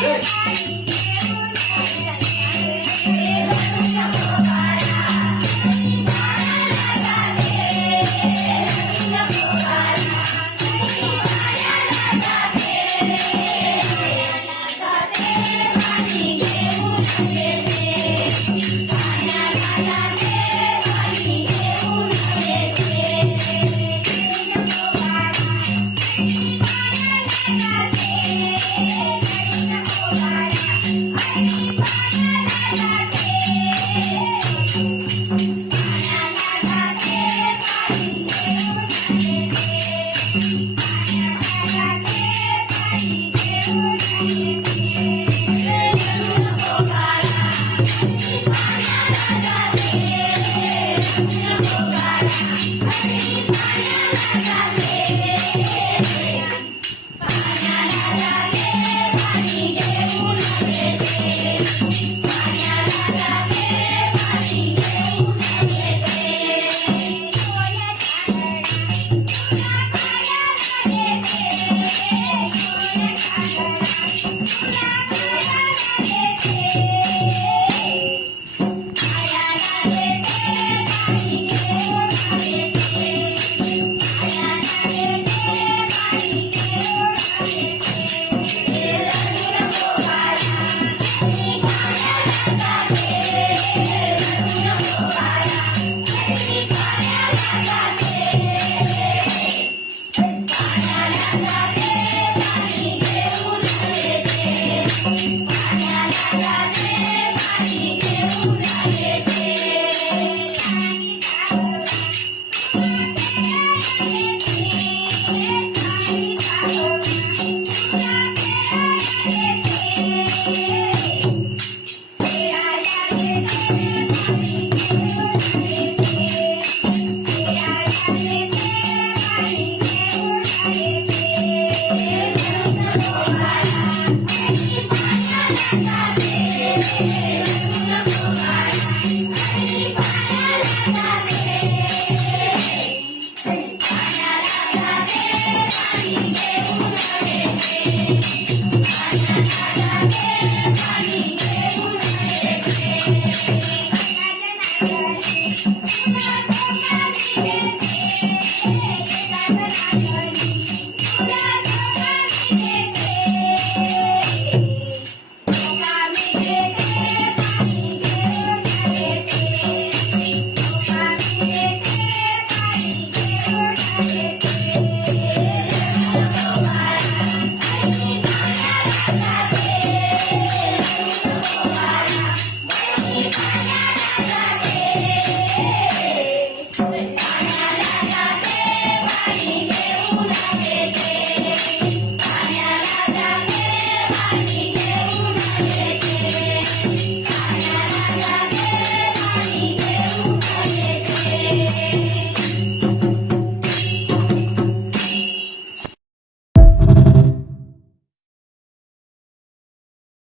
Hey.